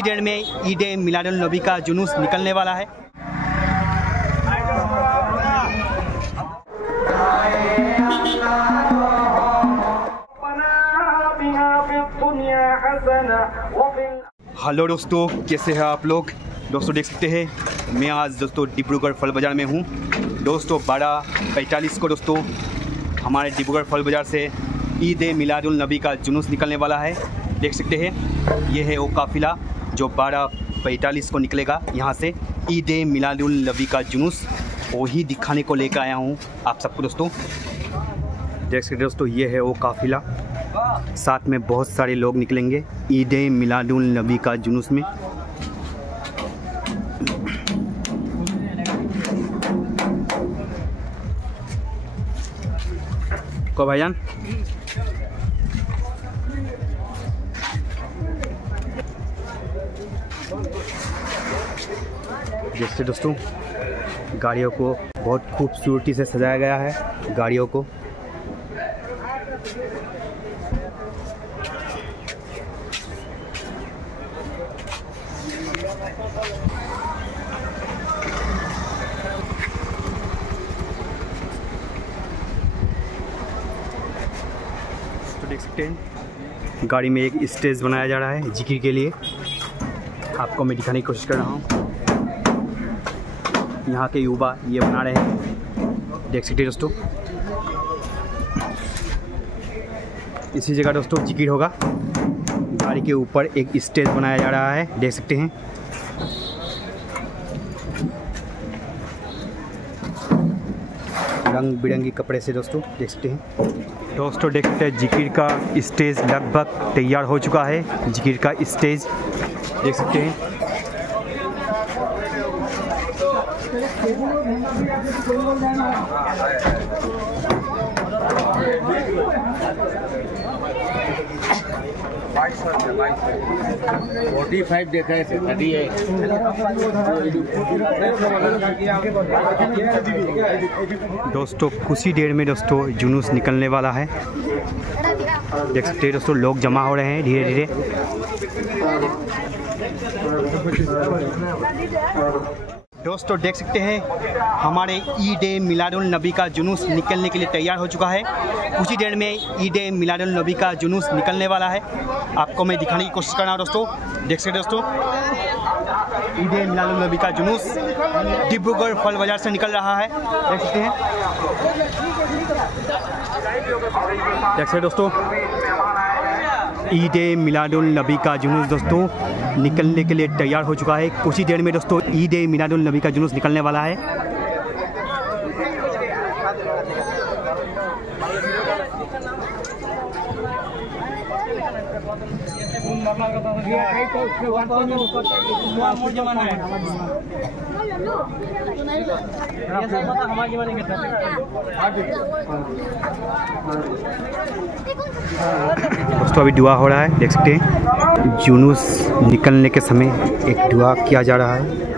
ही देर में ईद मिलादुल नबी का जुलूस निकलने वाला है। हेलो दोस्तों, कैसे हैं आप लोग? दोस्तों देख सकते हैं मैं आज दोस्तों डिब्रूगढ़ फल बाज़ार में हूँ। दोस्तों 12:45 को दोस्तों हमारे डिब्रूगढ़ फल बाज़ार से ईद मिलादुल नबी का जुलूस निकलने वाला है। देख सकते हैं ये है वो काफ़िला जो 12:45 को निकलेगा यहाँ से। ईद मिलादुल नबी का जुलूस वही दिखाने को लेकर आया हूँ आप सबको। दोस्तों देख सकते हैं दोस्तों ये है वो काफ़िला, साथ में बहुत सारे लोग निकलेंगे ईद मिलादुल नबी का जुलूस में। को भाईजान जैसे दोस्तों गाड़ियों को बहुत खूबसूरती से सजाया गया है। गाड़ियों को तो देख सकते हैं गाड़ी में एक स्टेज बनाया जा रहा है जिक्र के लिए। आपको मैं दिखाने की कोशिश कर रहा हूँ। यहाँ के युवा ये बना रहे हैं, देख सकते हैं दोस्तों। इसी जगह दोस्तों जिक्र होगा। गाड़ी के ऊपर एक स्टेज बनाया जा रहा है, देख सकते हैं। रंग बिरंगी कपड़े से दोस्तों देख सकते हैं। दोस्तों देख सकते हैं जिक्र का स्टेज लगभग तैयार हो चुका है। जिक्र का स्टेज देख सकते हैं। देखा है 38 दोस्तों कुछ ही देर में दोस्तों जुलूस निकलने वाला है। देख सकते हैं दोस्तों लोग जमा हो रहे हैं धीरे धीरे। दोस्तों देख सकते हैं हमारे ईद मिलादुल नबी का जुलूस निकलने के लिए तैयार हो चुका है। कुछ ही देर में ईद मिलादुल नबी का जुलूस निकलने वाला है। आपको मैं दिखाने की कोशिश कर रहा हूँ दोस्तों। देख सकते हैं दोस्तों ईद मिलादुल नबी का जुलूस डिब्रूगढ़ फल बाज़ार से निकल रहा है, देख सकते हैं। देख सकते हैं दोस्तों ईद मिलादुल नबी का जुलूस दोस्तों निकलने के लिए तैयार हो चुका है। कुछ ही देर में दोस्तों ईद मिलादुल नबी का जुलूस निकलने वाला है। दोस्तों अभी दुआ हो रहा है, देख सकते हैं। जुलूस निकलने के समय एक दुआ किया जा रहा है।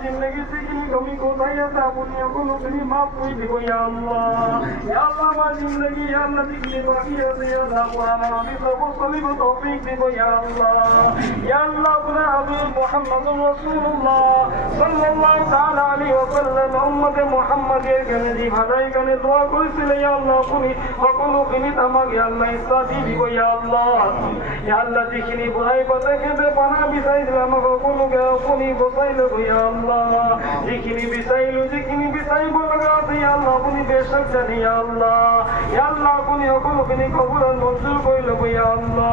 जिंदगी से कमी को माफ कोई भी कोई अल्लाह जिंदगी बाकी सभी को तौफीक दे कोई अल्लाह अपना हबीब मोहम्मद रसूलुल्लाह सल्लल्लाहु ताला अलैहि वसल्लम उम्मत मोहम्मद के जी भाई कने दुआ করেছিল ইয়া আল্লাহ তুমি সকল খিনি আমাকে আল্লাহ ইসলাতি দি কই আল্লাহ ইয়া আল্লাহ যিখিনি বুঝাই কথা কেবে পানা বিছাইছিল আমাকে কোনো কোনি বসাইলো ইয়া আল্লাহ যিখিনি বিছাইব লাগা ইয়া আল্লাহ তুমি বেশক জানি ইয়া আল্লাহ কোনি সকল খিনি কবুল মঞ্জুর কইলো ইয়া আল্লাহ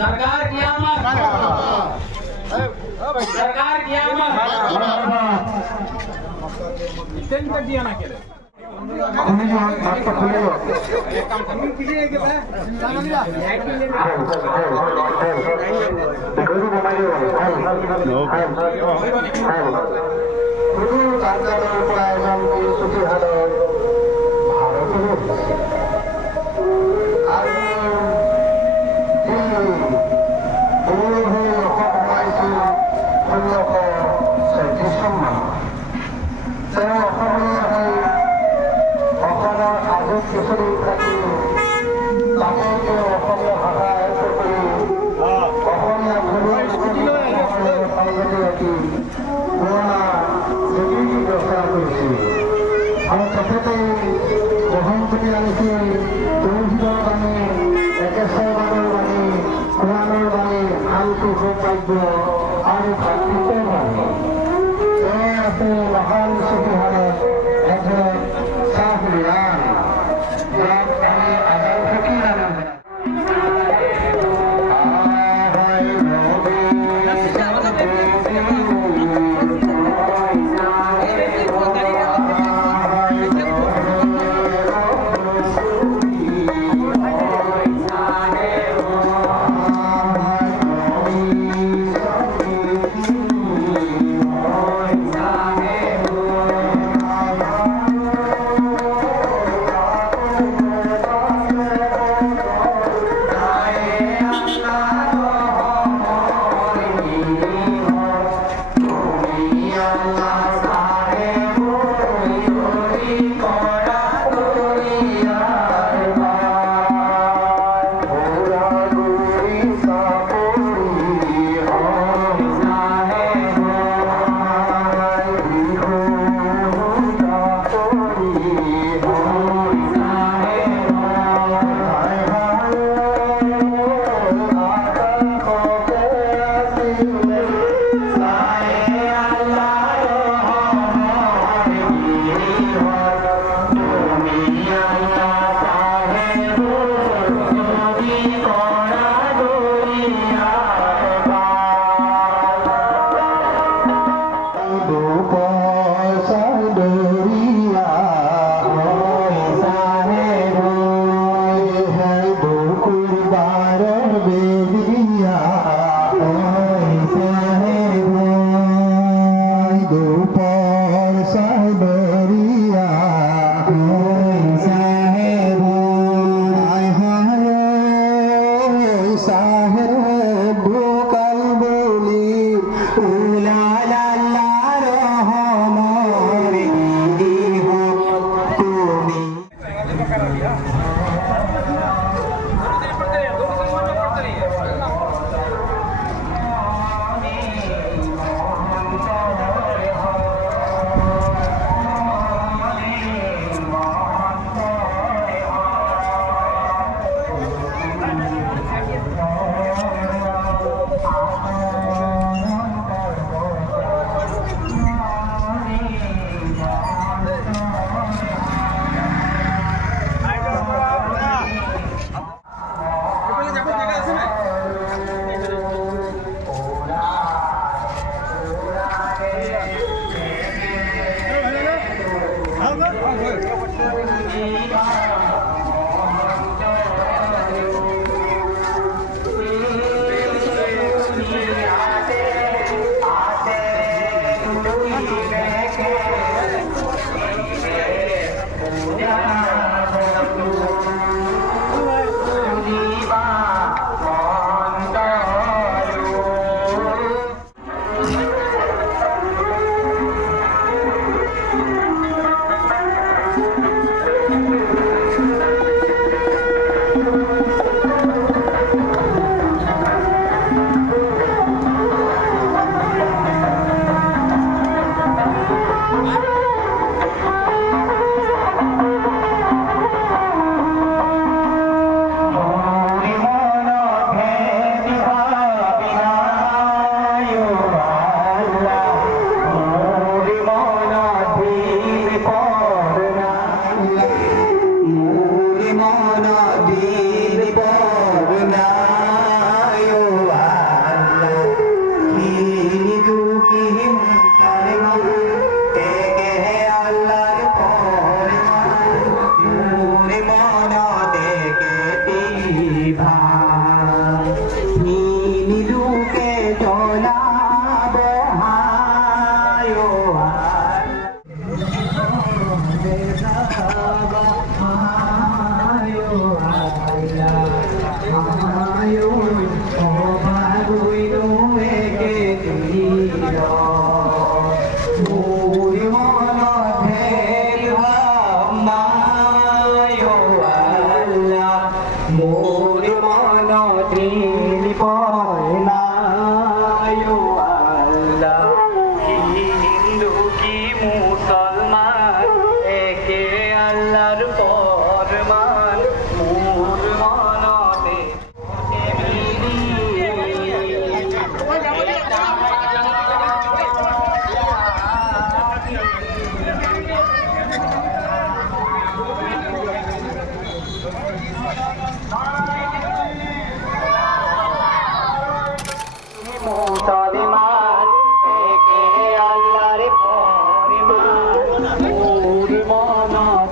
सरकार क़यामत सरकार क़यामत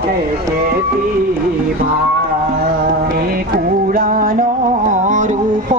কেতি ভাই কুরানো রূপ